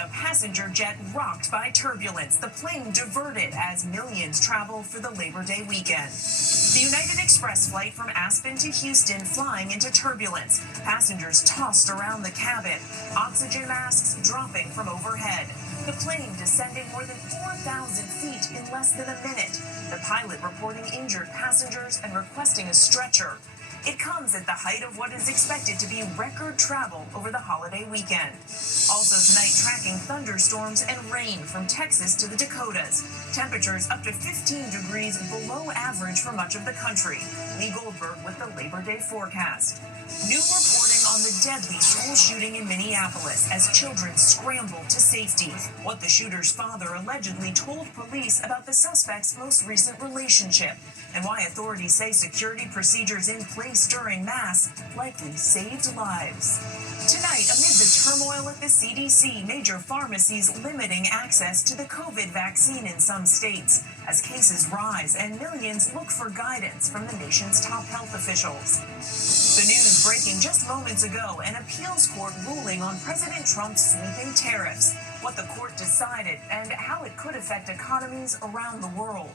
a passenger jet rocked by turbulence. The plane diverted as millions travel for the Labor Day weekend. The United Express flight from Aspen to Houston flying into turbulence. Passengers tossed around the cabin, oxygen masks dropping from overhead. The plane descending more than 4,000 feet in less than a minute. The pilot reporting injured passengers and requesting a stretcher. It comes at the height of what is expected to be record travel over the holiday weekend. Also tonight, tracking thunderstorms and rain from Texas to the Dakotas. Temperatures up to 15 degrees below average for much of the country. Lee Goldberg with the Labor Day forecast. New reporting on the deadly school shooting in Minneapolis as children scrambled to safety. What the shooter's father allegedly told police about the suspect's most recent relationship, and why authorities say security procedures in place during Mass likely saved lives. Tonight, amid the turmoil at the CDC, major pharmacies limiting access to the COVID vaccine in some states as cases rise and millions look for guidance from the nation's top health officials. The news breaking just moments ago, an appeals court ruling on President Trump's sweeping tariffs, what the court decided, and how it could affect economies around the world.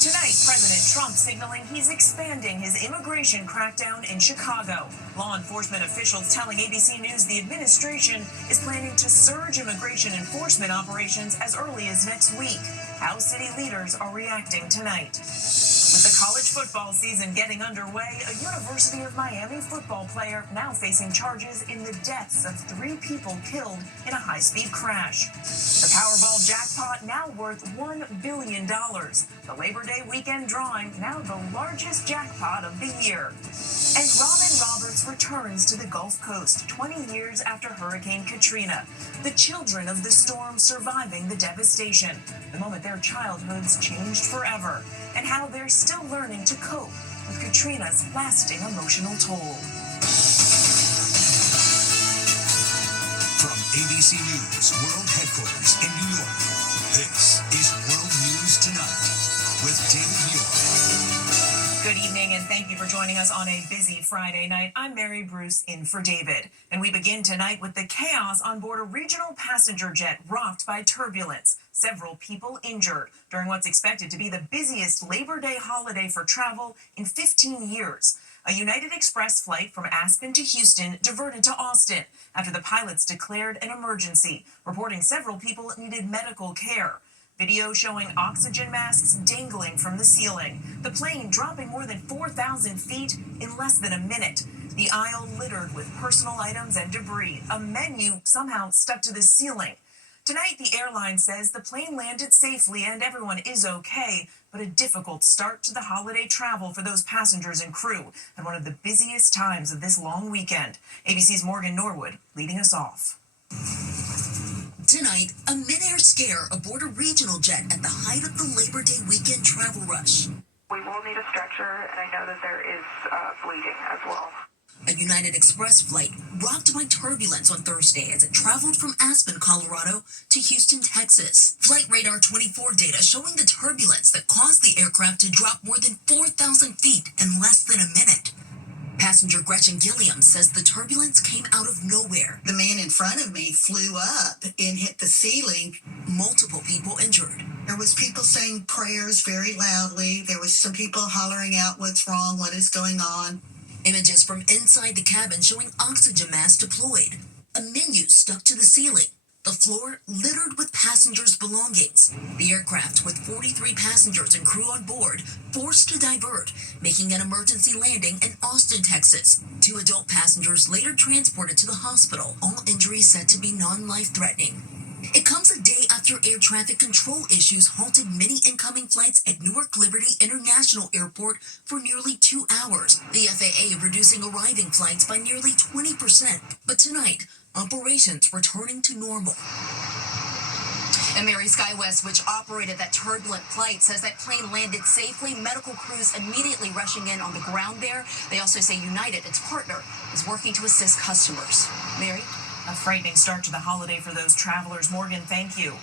Tonight, President Trump signaling he's expanding his immigration crackdown in Chicago. Law enforcement officials telling ABC News the administration is planning to surge immigration enforcement operations as early as next week. How city leaders are reacting tonight. With the college football season getting underway, a University of Miami football player now facing charges in the deaths of 3 people killed in a high-speed crash. The Powerball jackpot now worth $1 billion. The Labor Day weekend drawing now the largest jackpot of the year. And Robin Roberts returns to the Gulf Coast 20 years after Hurricane Katrina. The children of the storm surviving the devastation, the moment their childhoods changed forever, and how they're still learning to cope with Katrina's lasting emotional toll. From ABC News World Headquarters in New York, this is World News Tonight with David York. Good evening, and thank you for joining us on a busy Friday night. I'm Mary Bruce in for David, and we begin tonight with the chaos on board a regional passenger jet rocked by turbulence. Several people injured during what's expected to be the busiest Labor Day holiday for travel in 15 years. A United Express flight from Aspen to Houston diverted to Austin after the pilots declared an emergency, reporting several people needed medical care. Video showing oxygen masks dangling from the ceiling. The plane dropping more than 4,000 feet in less than a minute. The aisle littered with personal items and debris. A menu somehow stuck to the ceiling. Tonight, the airline says the plane landed safely and everyone is okay, but a difficult start to the holiday travel for those passengers and crew at one of the busiest times of this long weekend. ABC's Morgan Norwood leading us off. Tonight, a mid-air scare aboard a regional jet at the height of the Labor Day weekend travel rush. We will need a stretcher, and I know that there is bleeding as well. A United Express flight rocked by turbulence on Thursday as it traveled from Aspen, Colorado to Houston, Texas. Flight Radar 24 data showing the turbulence that caused the aircraft to drop more than 4,000 feet in less than a minute. Passenger Gretchen Gilliam says the turbulence came out of nowhere. The man in front of me flew up and hit the ceiling. Multiple people injured. There was people saying prayers very loudly. There was some people hollering out, "What's wrong? What is going on?" Images from inside the cabin showing oxygen masks deployed. A menu stuck to the ceiling. The floor littered with passengers' belongings. The aircraft, with 43 passengers and crew on board, forced to divert, making an emergency landing in Austin, Texas. 2 adult passengers later transported to the hospital, all injuries said to be non-life-threatening. It comes a day after air traffic control issues halted many incoming flights at Newark Liberty International Airport for nearly 2 hours. The FAA reducing arriving flights by nearly 20%. But tonight, operations returning to normal. And Mary, SkyWest, which operated that turbulent flight, says that plane landed safely. Medical crews immediately rushing in on the ground there. They also say United, its partner, is working to assist customers. Mary? A frightening start to the holiday for those travelers. Morgan, thank you.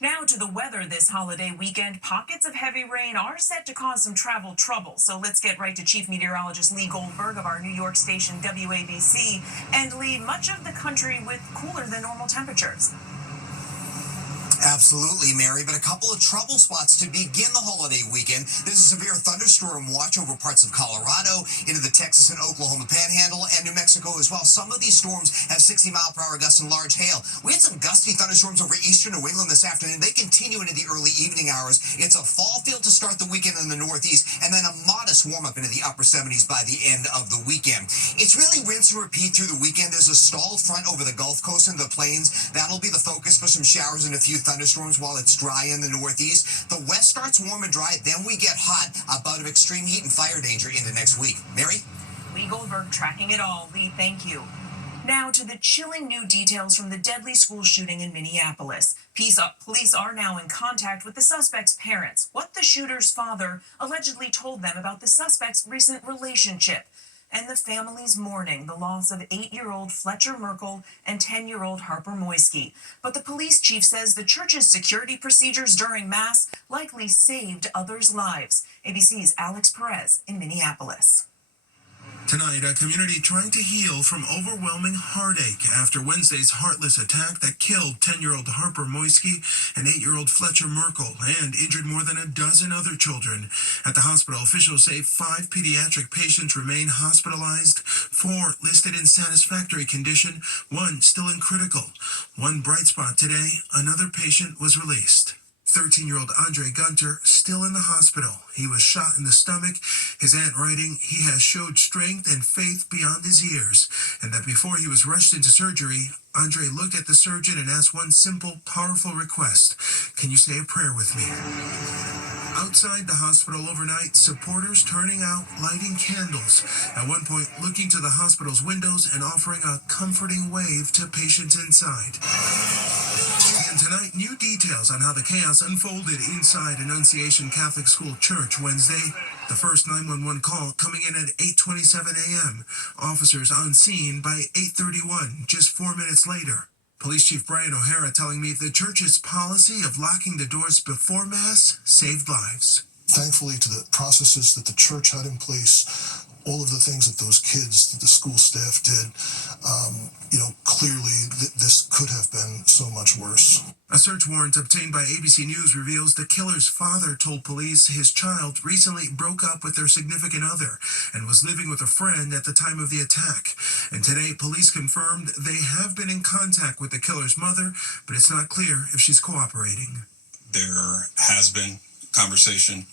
Now to the weather this holiday weekend. Pockets of heavy rain are set to cause some travel trouble. So let's get right to Chief Meteorologist Lee Goldberg of our New York station WABC. And Lee, much of the country with cooler than normal temperatures. Absolutely, Mary, but a couple of trouble spots to begin the holiday weekend. There's a severe thunderstorm watch over parts of Colorado, into the Texas and Oklahoma panhandle, and New Mexico as well. Some of these storms have 60-mile-per-hour gusts and large hail. We had some gusty thunderstorms over eastern New England this afternoon. They continue into the early evening hours. It's a fall feel to start the weekend in the Northeast, and then a modest warm-up into the upper 70s by the end of the weekend. It's really rinse and repeat through the weekend. There's a stalled front over the Gulf Coast and the plains. That'll be the focus for some showers and a few thunderstorms while it's dry in the Northeast. The west starts warm and dry, then we get hot, a bout of extreme heat and fire danger into next week. Mary? Lee Goldberg tracking it all. Lee, thank you. Now to the chilling new details from the deadly school shooting in Minneapolis. Police are now in contact with the suspect's parents. What the shooter's father allegedly told them about the suspect's recent relationship. And the family's mourning the loss of 8-year-old Fletcher Merkel and 10-year-old Harper Moisky. But the police chief says the church's security procedures during Mass likely saved others' lives. ABC's Alex Perez in Minneapolis. Tonight, a community trying to heal from overwhelming heartache after Wednesday's heartless attack that killed 10-year-old Harper Moisky and 8-year-old Fletcher Merkel and injured more than a dozen other children. At the hospital, officials say 5 pediatric patients remain hospitalized, 4 listed in satisfactory condition, 1 still in critical. One bright spot today, another patient was released. 13-year-old Andre Gunter still in the hospital. He was shot in the stomach. His aunt writing he has showed strength and faith beyond his years, and that before he was rushed into surgery, Andre looked at the surgeon and asked one simple, powerful request. Can you say a prayer with me? Outside the hospital overnight, supporters turning out, lighting candles. At one point, looking to the hospital's windows and offering a comforting wave to patients inside. And tonight, new details on how the chaos unfolded inside Annunciation Catholic School Church Wednesday. The first 911 call coming in at 8:27 a.m. Officers on scene by 8:31, just 4 minutes later. Police Chief Brian O'Hara telling me the church's policy of locking the doors before Mass saved lives. Thankfully, to the processes that the church had in place, all of the things that those kids, that the school staff did, clearly this could have been so much worse. A search warrant obtained by ABC News reveals the killer's father told police his child recently broke up with their significant other and was living with a friend at the time of the attack. And today, police confirmed they have been in contact with the killer's mother, but it's not clear if she's cooperating. There has been conversation,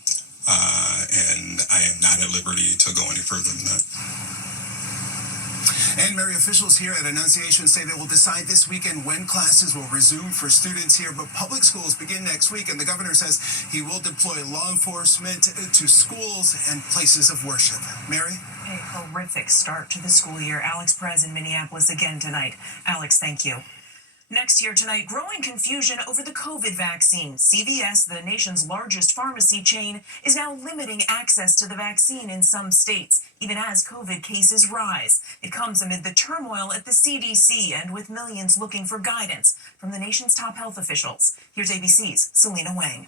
and I am not at liberty to go any further than that. And Mary, officials here at Annunciation say they will decide this weekend when classes will resume for students here, but public schools begin next week, and the governor says he will deploy law enforcement to schools and places of worship. Mary? A horrific start to the school year. Alex Perez in Minneapolis again tonight. Alex, thank you. Next here tonight, growing confusion over the COVID vaccine. CVS, the nation's largest pharmacy chain, is now limiting access to the vaccine in some states, even as COVID cases rise. It comes amid the turmoil at the CDC and with millions looking for guidance from the nation's top health officials. Here's ABC's Selena Wang.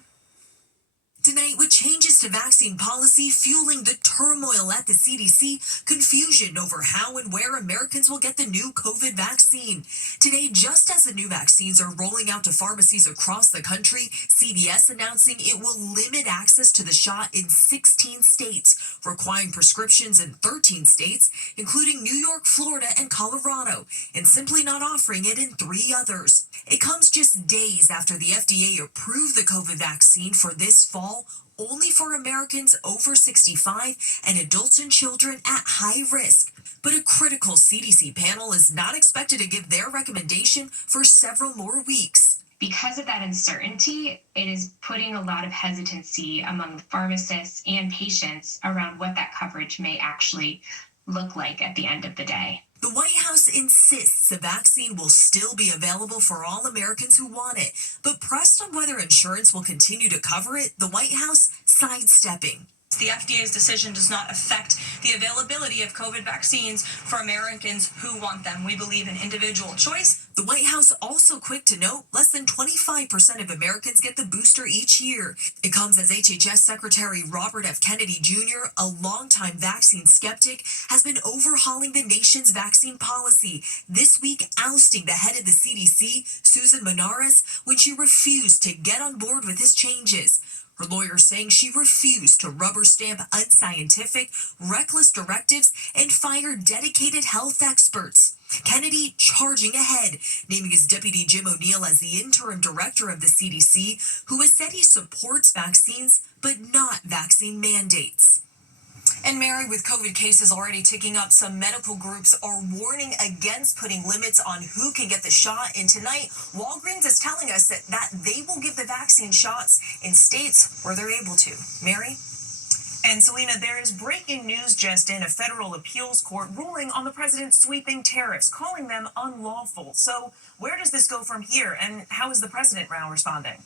Tonight, with changes to vaccine policy fueling the turmoil at the CDC, confusion over how and where Americans will get the new COVID vaccine. Today, just as the new vaccines are rolling out to pharmacies across the country, CVS announcing it will limit access to the shot in 16 states, requiring prescriptions in 13 states, including New York, Florida, and Colorado, and simply not offering it in 3 others. It comes just days after the FDA approved the COVID vaccine for this fall, only for Americans over 65 and adults and children at high risk. But a critical CDC panel is not expected to give their recommendation for several more weeks. Because of that uncertainty, it is putting a lot of hesitancy among pharmacists and patients around what that coverage may actually look like at the end of the day. The White House insists the vaccine will still be available for all Americans who want it, but pressed on whether insurance will continue to cover it, the White House sidestepping. The FDA's decision does not affect the availability of COVID vaccines for Americans who want them. We believe in individual choice. The White House also quick to note less than 25% of Americans get the booster each year. It comes as HHS Secretary Robert F. Kennedy Jr., a longtime vaccine skeptic, has been overhauling the nation's vaccine policy, this week ousting the head of the CDC, Susan Benares, when she refused to get on board with his changes. Her lawyer saying she refused to rubber stamp unscientific, reckless directives and fire dedicated health experts. Kennedy charging ahead, naming his deputy Jim O'Neill as the interim director of the CDC, who has said he supports vaccines but not vaccine mandates. And Mary, with COVID cases already ticking up, some medical groups are warning against putting limits on who can get the shot. And tonight, Walgreens is telling us that they will give the vaccine shots in states where they're able to. Mary? And Selena, there is breaking news just in. A federal appeals court ruling on the president's sweeping tariffs, calling them unlawful. So where does this go from here? And how is the president now responding?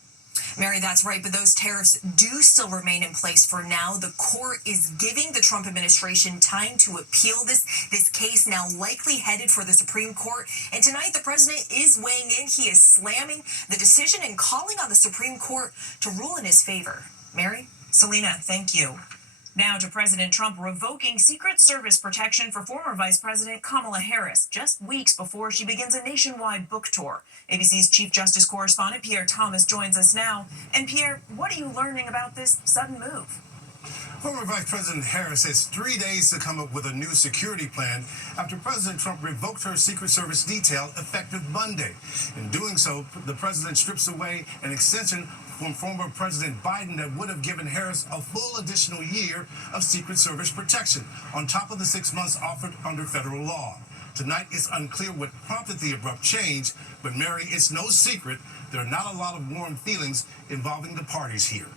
Mary, that's right, but those tariffs do still remain in place for now. The court is giving the Trump administration time to appeal this case, now likely headed for the Supreme Court. And tonight, the president is weighing in. He is slamming the decision and calling on the Supreme Court to rule in his favor. Mary? Selena, thank you. Now to President Trump revoking Secret Service protection for former Vice President Kamala Harris, just weeks before she begins a nationwide book tour. ABC's Chief Justice correspondent Pierre Thomas joins us now. And Pierre, what are you learning about this sudden move? Former Vice President Harris has 3 days to come up with a new security plan after President Trump revoked her Secret Service detail effective Monday. In doing so, the president strips away an extension from former President Biden that would have given Harris a full additional year of Secret Service protection on top of the 6 months offered under federal law. Tonight, it's unclear what prompted the abrupt change, but Mary, it's no secret there are not a lot of warm feelings involving the parties here.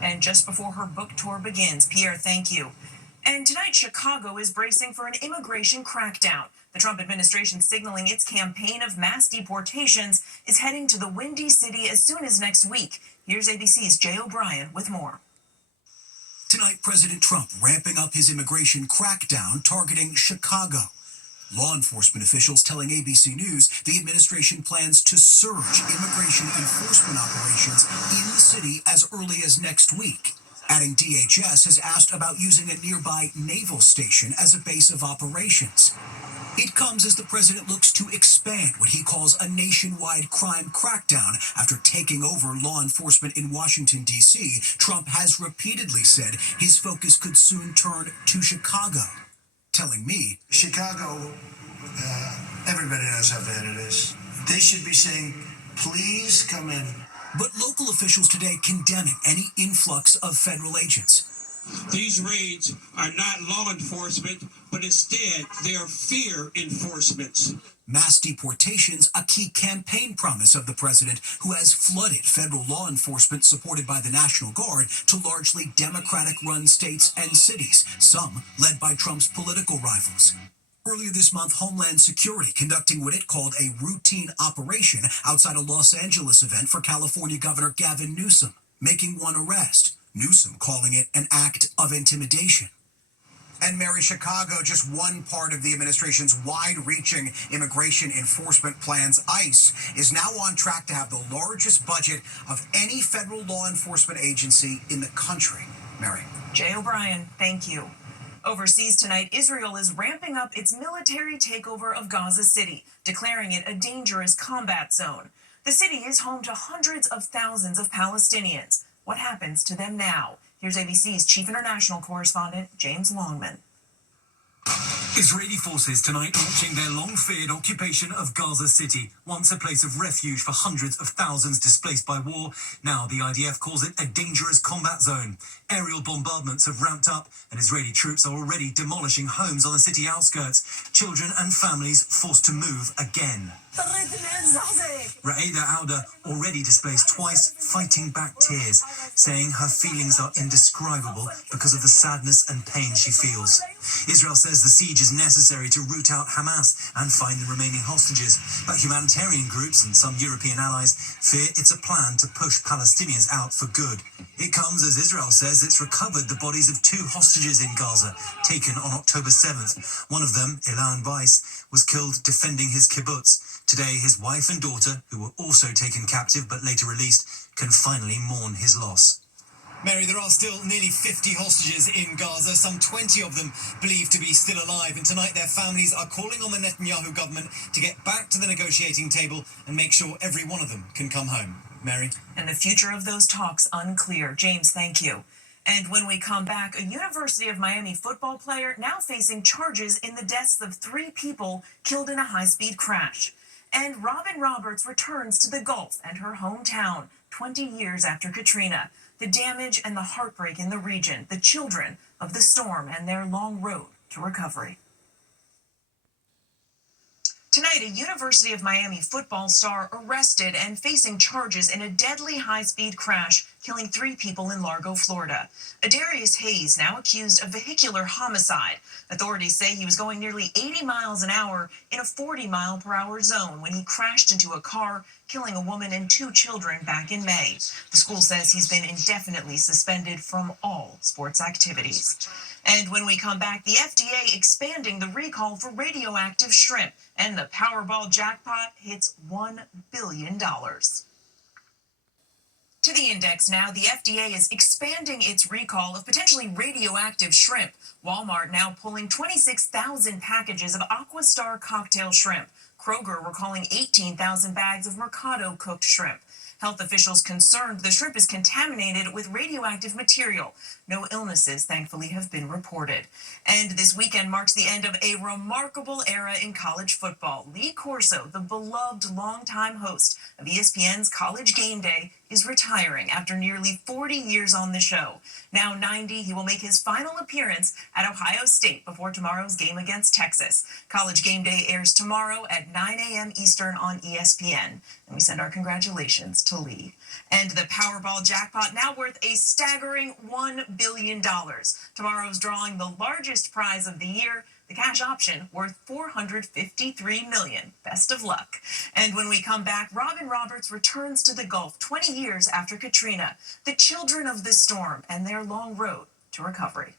And just before her book tour begins, Pierre, thank you. And tonight, Chicago is bracing for an immigration crackdown. The Trump administration signaling its campaign of mass deportations is heading to the Windy City as soon as next week. Here's ABC's Jay O'Brien with more. Tonight, President Trump ramping up his immigration crackdown targeting Chicago. Law enforcement officials telling ABC News the administration plans to surge immigration enforcement operations in the city as early as next week. Adding DHS has asked about using a nearby naval station as a base of operations. It comes as the president looks to expand what he calls a nationwide crime crackdown. After taking over law enforcement in Washington, D.C., Trump has repeatedly said his focus could soon turn to Chicago. Telling me, Chicago, everybody knows how bad it is. They should be saying, please come in. But local officials today condemning any influx of federal agents. These raids are not law enforcement, but instead they are fear enforcements. Mass deportations, a key campaign promise of the president, who has flooded federal law enforcement supported by the National Guard to largely Democratic-run states and cities, some led by Trump's political rivals. Earlier this month, Homeland Security conducting what it called a routine operation outside a Los Angeles event for California Governor Gavin Newsom, making one arrest. Newsom calling it an act of intimidation. And Mary, Chicago, just one part of the administration's wide-reaching immigration enforcement plans. ICE is now on track to have the largest budget of any federal law enforcement agency in the country. Mary. Jay O'Brien, thank you. Overseas tonight, Israel is ramping up its military takeover of Gaza City, declaring it a dangerous combat zone. The city is home to hundreds of thousands of Palestinians. What happens to them now? Here's ABC's chief international correspondent, James Longman. Israeli forces tonight launching their long-feared occupation of Gaza City, once a place of refuge for hundreds of thousands displaced by war. Now the IDF calls it a dangerous combat zone. Aerial bombardments have ramped up, and Israeli troops are already demolishing homes on the city outskirts. Children and families forced to move again. Raeda Auda already displays twice, fighting back tears, saying her feelings are indescribable because of the sadness and pain she feels. Israel says the siege is necessary to root out Hamas and find the remaining hostages, but humanitarian groups and some European allies fear it's a plan to push Palestinians out for good. It comes as Israel says it's recovered the bodies of 2 hostages in Gaza, taken on October 7th. One of them, Ilan Weiss, was killed defending his kibbutz. Today, his wife and daughter, who were also taken captive but later released, can finally mourn his loss. Mary, there are still nearly 50 hostages in Gaza, some 20 of them believed to be still alive. And tonight their families are calling on the Netanyahu government to get back to the negotiating table and make sure every one of them can come home. Mary? And the future of those talks unclear. James, thank you. And when we come back, a University of Miami football player now facing charges in the deaths of 3 people killed in a high-speed crash. And Robin Roberts returns to the Gulf and her hometown 20 years after Katrina. The damage and the heartbreak in the region, the children of the storm and their long road to recovery. Tonight, a University of Miami football star arrested and facing charges in a deadly high-speed crash, killing 3 people in Largo, Florida. Adarius Hayes, now accused of vehicular homicide. Authorities say he was going nearly 80 miles an hour in a 40-mile-per-hour zone when he crashed into a car, killing a woman and 2 children back in May. The school says he's been indefinitely suspended from all sports activities. And when we come back, the FDA expanding the recall for radioactive shrimp, and the Powerball jackpot hits $1 billion. To the index now, the FDA is expanding its recall of potentially radioactive shrimp. Walmart now pulling 26,000 packages of Aquastar cocktail shrimp. Kroger recalling 18,000 bags of Mercado cooked shrimp. Health officials concerned the shrimp is contaminated with radioactive material. No illnesses, thankfully, have been reported. And this weekend marks the end of a remarkable era in college football. Lee Corso, the beloved longtime host of ESPN's College Game Day, is retiring after nearly 40 years on the show. Now 90, he will make his final appearance at Ohio State before tomorrow's game against Texas. College Game Day airs tomorrow at 9 a.m. Eastern on ESPN. And we send our congratulations to Lee. And the Powerball jackpot now worth a staggering $1 billion. Tomorrow's drawing the largest prize of the year, the cash option worth $453 million. Best of luck. And when we come back, Robin Roberts returns to the Gulf 20 years after Katrina, the children of the storm and their long road to recovery.